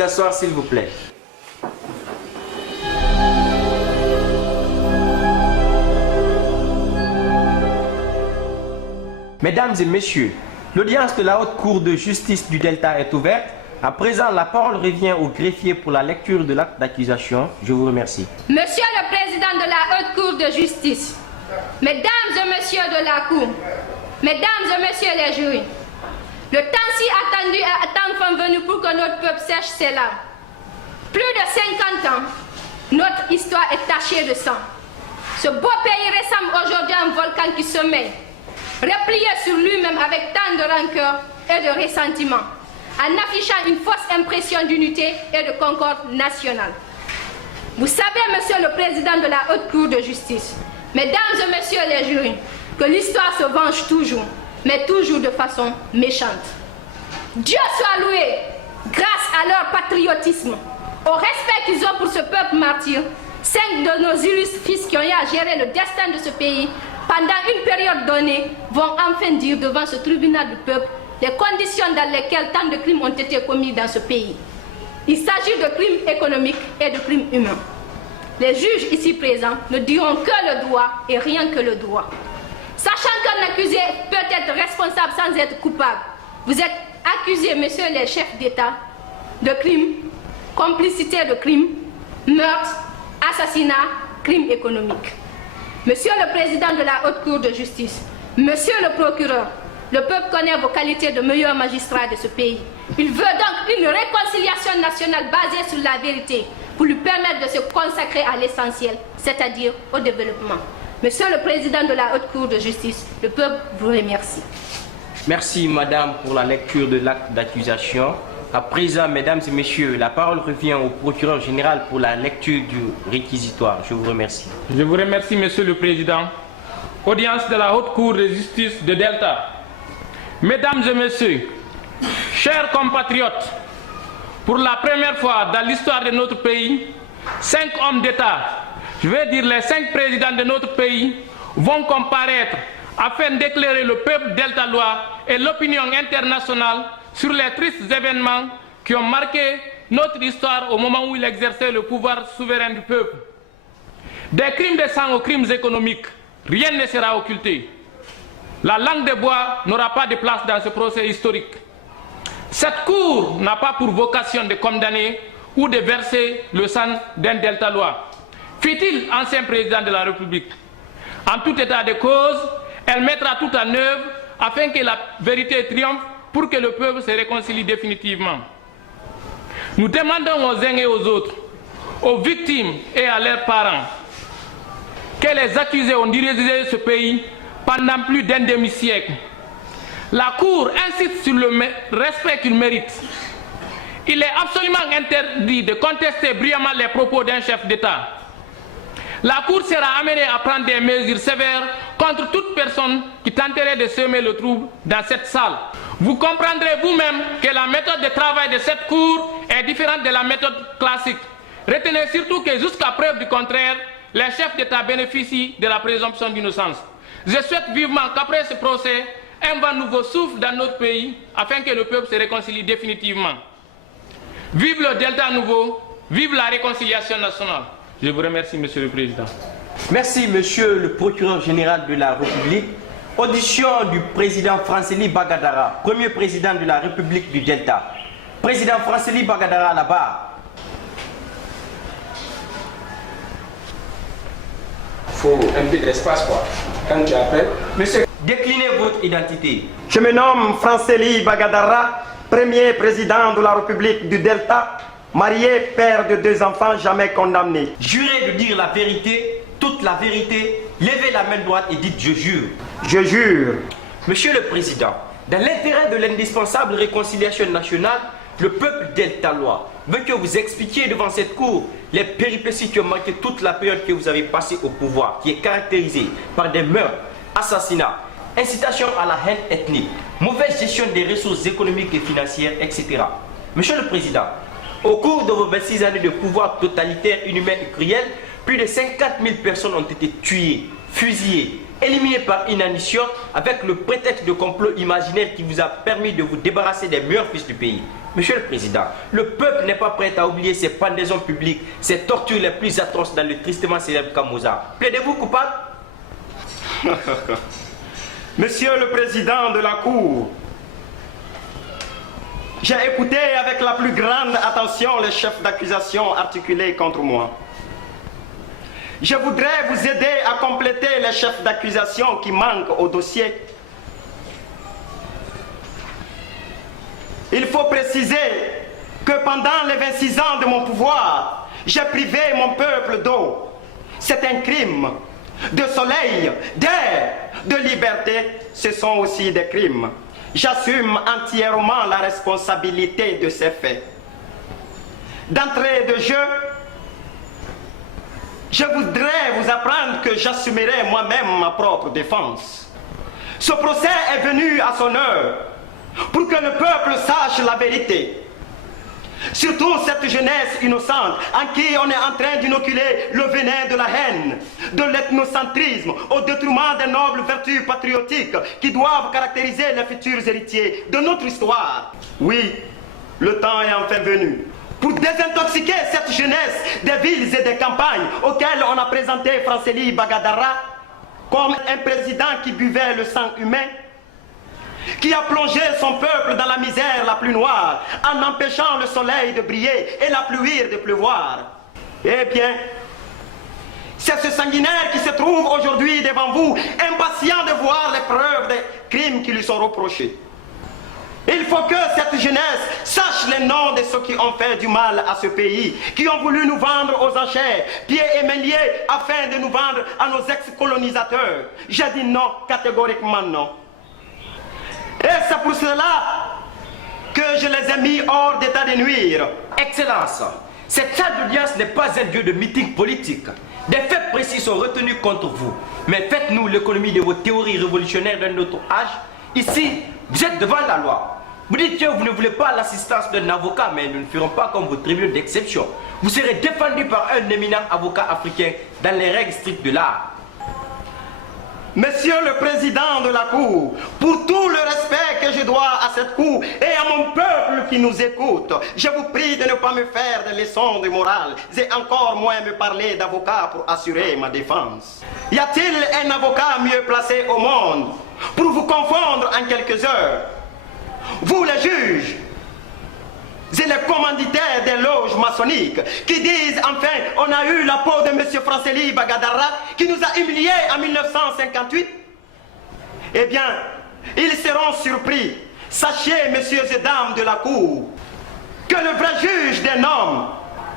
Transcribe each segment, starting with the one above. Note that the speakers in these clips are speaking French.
s'asseoir s'il vous plaît. Mesdames et messieurs, l'audience de la Haute Cour de justice du Delta est ouverte. À présent, la parole revient au greffier pour la lecture de l'acte d'accusation. Je vous remercie. Monsieur le Président de la Haute Cour de justice, Mesdames et Messieurs de la Cour, Mesdames et Messieurs les jurys, le temps si attendu est enfin venu pour que notre peuple sèche ses larmes. Plus de 50 ans, notre histoire est tachée de sang. Ce beau pays ressemble aujourd'hui à un volcan qui sommeille, replié sur lui-même avec tant de rancœur et de ressentiment, en affichant une fausse impression d'unité et de concorde nationale. Vous savez, Monsieur le Président de la Haute Cour de justice, Mesdames et Messieurs les jurys, que l'histoire se venge toujours, mais toujours de façon méchante. Dieu soit loué, grâce à leur patriotisme, au respect qu'ils ont pour ce peuple martyr, 5 de nos illustres fils qui ont eu à gérer le destin de ce pays pendant une période donnée vont enfin dire devant ce tribunal du peuple les conditions dans lesquelles tant de crimes ont été commis dans ce pays. Il s'agit de crimes économiques et de crimes humains. Les juges ici présents ne diront que le droit et rien que le droit. Sachant qu'un accusé peut être responsable sans être coupable, vous êtes accusés, messieurs les chefs d'État, de crimes, complicité de crimes, meurtre, assassinat, crimes économiques. Monsieur le Président de la Haute Cour de justice, Monsieur le Procureur, le peuple connaît vos qualités de meilleurs magistrats de ce pays. Il veut donc une réconciliation nationale basée sur la vérité pour lui permettre de se consacrer à l'essentiel, c'est-à-dire au développement. Monsieur le Président de la Haute Cour de justice, le peuple vous remercie. Merci, Madame, pour la lecture de l'acte d'accusation. À présent, Mesdames et Messieurs, la parole revient au Procureur général pour la lecture du réquisitoire. Je vous remercie. Je vous remercie, Monsieur le Président. Audience de la Haute Cour de justice de Delta. Mesdames et Messieurs, chers compatriotes, pour la première fois dans l'histoire de notre pays, 5 hommes d'État, je vais dire les 5 présidents de notre pays, vont comparaître afin d'éclairer le peuple deltalois et l'opinion internationale sur les tristes événements qui ont marqué notre histoire au moment où il exerçait le pouvoir souverain du peuple. Des crimes de sang aux crimes économiques, rien ne sera occulté. La langue de bois n'aura pas de place dans ce procès historique. Cette cour n'a pas pour vocation de condamner ou de verser le sang d'un deltalois, fut-il ancien président de la République. En tout état de cause, elle mettra tout en œuvre afin que la vérité triomphe pour que le peuple se réconcilie définitivement. Nous demandons aux uns et aux autres, aux victimes et à leurs parents, que les accusés ont dirigé ce pays pendant plus d'un demi-siècle. La Cour insiste sur le respect qu'ils méritent. Il est absolument interdit de contester brillamment les propos d'un chef d'État. La Cour sera amenée à prendre des mesures sévères contre toute personne qui tenterait de semer le trouble dans cette salle. Vous comprendrez vous-même que la méthode de travail de cette Cour est différente de la méthode classique. Retenez surtout que jusqu'à preuve du contraire, les chefs d'État bénéficient de la présomption d'innocence. Je souhaite vivement qu'après ce procès, un vent nouveau souffle dans notre pays afin que le peuple se réconcilie définitivement. Vive le Delta nouveau, vive la réconciliation nationale. Je vous remercie, Monsieur le Président. Merci, Monsieur le Procureur général de la République. Audition du président Francely Bagadara, premier président de la République du Delta. Président Francely Bagadara, là-bas. Faut un peu d'espace, quoi. Quand tu appelles, monsieur. Déclinez votre identité. Je me nomme Francely Bagadara, premier président de la République du Delta, marié, père de 2 enfants, jamais condamné. Jurez de dire la vérité, toute la vérité, levez la main droite et dites « je jure ». Je jure. Monsieur le Président, dans l'intérêt de l'indispensable réconciliation nationale, le peuple deltalois veut que vous expliquiez devant cette cour les péripéties qui ont marqué toute la période que vous avez passée au pouvoir, qui est caractérisée par des meurtres, assassinats, incitation à la haine ethnique, mauvaise gestion des ressources économiques et financières, etc. Monsieur le Président, au cours de vos 26 années de pouvoir totalitaire, inhumain et cruel, plus de 50 000 personnes ont été tuées, fusillées, éliminé par inanition avec le prétexte de complot imaginaire qui vous a permis de vous débarrasser des meilleurs fils du pays. Monsieur le Président, le peuple n'est pas prêt à oublier ces pendaisons publiques, ces tortures les plus atroces dans le tristement célèbre Camosa. Plaidez-vous coupable? Monsieur le Président de la Cour, j'ai écouté avec la plus grande attention les chefs d'accusation articulés contre moi. Je voudrais vous aider à compléter les chefs d'accusation qui manquent au dossier. Il faut préciser que pendant les 26 ans de mon pouvoir, j'ai privé mon peuple d'eau. C'est un crime. De soleil, d'air, de liberté, ce sont aussi des crimes. J'assume entièrement la responsabilité de ces faits. D'entrée de jeu, je voudrais vous apprendre que j'assumerai moi-même ma propre défense. Ce procès est venu à son heure pour que le peuple sache la vérité. Surtout cette jeunesse innocente en qui on est en train d'inoculer le venin de la haine, de l'ethnocentrisme, au détriment des nobles vertus patriotiques qui doivent caractériser les futurs héritiers de notre histoire. Oui, le temps est enfin venu pour désintoxiquer cette jeunesse des villes et des campagnes auxquelles on a présenté Franceli Bagadara comme un président qui buvait le sang humain, qui a plongé son peuple dans la misère la plus noire en empêchant le soleil de briller et la pluie de pleuvoir. Eh bien, c'est ce sanguinaire qui se trouve aujourd'hui devant vous, impatient de voir les preuves des crimes qui lui sont reprochés. Il faut que cette jeunesse sache les noms de ceux qui ont fait du mal à ce pays, qui ont voulu nous vendre aux enchères, pieds et mains liés, afin de nous vendre à nos ex-colonisateurs. J'ai dit non, catégoriquement non. Et c'est pour cela que je les ai mis hors d'état de nuire. Excellence, cette salle d'audience n'est pas un lieu de meeting politique. Des faits précis sont retenus contre vous. Mais faites-nous l'économie de vos théories révolutionnaires d'un autre âge. Ici, vous êtes devant la loi. Vous dites que vous ne voulez pas l'assistance d'un avocat, mais nous ne ferons pas comme vos tribunaux d'exception. Vous serez défendu par un éminent avocat africain dans les règles strictes de l'art. Monsieur le Président de la Cour, pour tout le respect que je dois à cette Cour et à mon peuple qui nous écoute, je vous prie de ne pas me faire des leçons de morale et encore moins me parler d'avocat pour assurer ma défense. Y a-t-il un avocat mieux placé au monde pour vous confondre en quelques heures? Vous les juges et les commanditaires des loges maçonniques qui disent enfin on a eu la peau de M. Franceli Bagadara qui nous a humiliés en 1958, eh bien, ils seront surpris. Sachez, messieurs et dames de la Cour, que le vrai juge d'un homme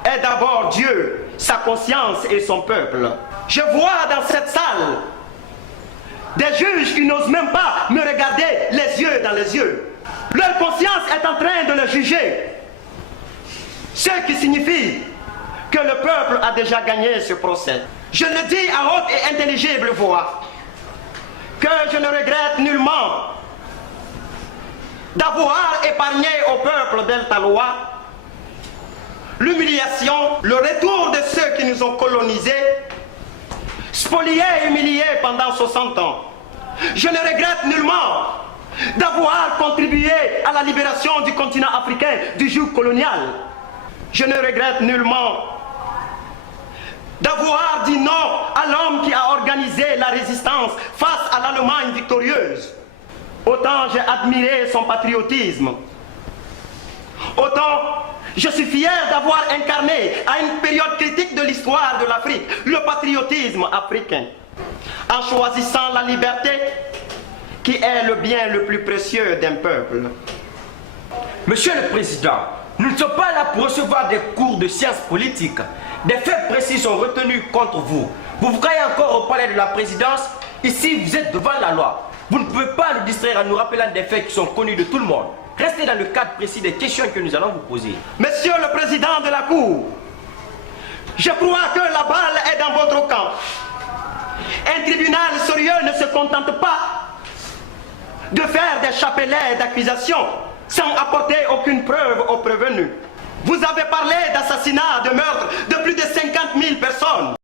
est d'abord Dieu, sa conscience et son peuple. Je vois dans cette salle des juges qui n'osent même pas me regarder les yeux dans les yeux. Leur conscience est en train de le juger. Ce qui signifie que le peuple a déjà gagné ce procès. Je le dis à haute et intelligible voix que je ne regrette nullement d'avoir épargné au peuple d'Eltaloa l'humiliation, le retour de ceux qui nous ont colonisés, spoliés et humiliés pendant 60 ans. Je ne regrette nullement d'avoir contribué à la libération du continent africain du joug colonial. Je ne regrette nullement d'avoir dit non à l'homme qui a organisé la résistance face à l'Allemagne victorieuse. Autant j'ai admiré son patriotisme, autant je suis fier d'avoir incarné à une période critique de l'histoire de l'Afrique le patriotisme africain, en choisissant la liberté qui est le bien le plus précieux d'un peuple. Monsieur le Président, nous ne sommes pas là pour recevoir des cours de sciences politiques. Des faits précis sont retenus contre vous. Vous vous croyez encore au palais de la présidence? Ici, vous êtes devant la loi. Vous ne pouvez pas nous distraire en nous rappelant des faits qui sont connus de tout le monde. Restez dans le cadre précis des questions que nous allons vous poser. Monsieur le Président de la Cour, je crois que la balle est dans votre camp. Un tribunal sérieux ne se contente pas de faire des chapelets d'accusation sans apporter aucune preuve aux prévenus. Vous avez parlé d'assassinat, de meurtre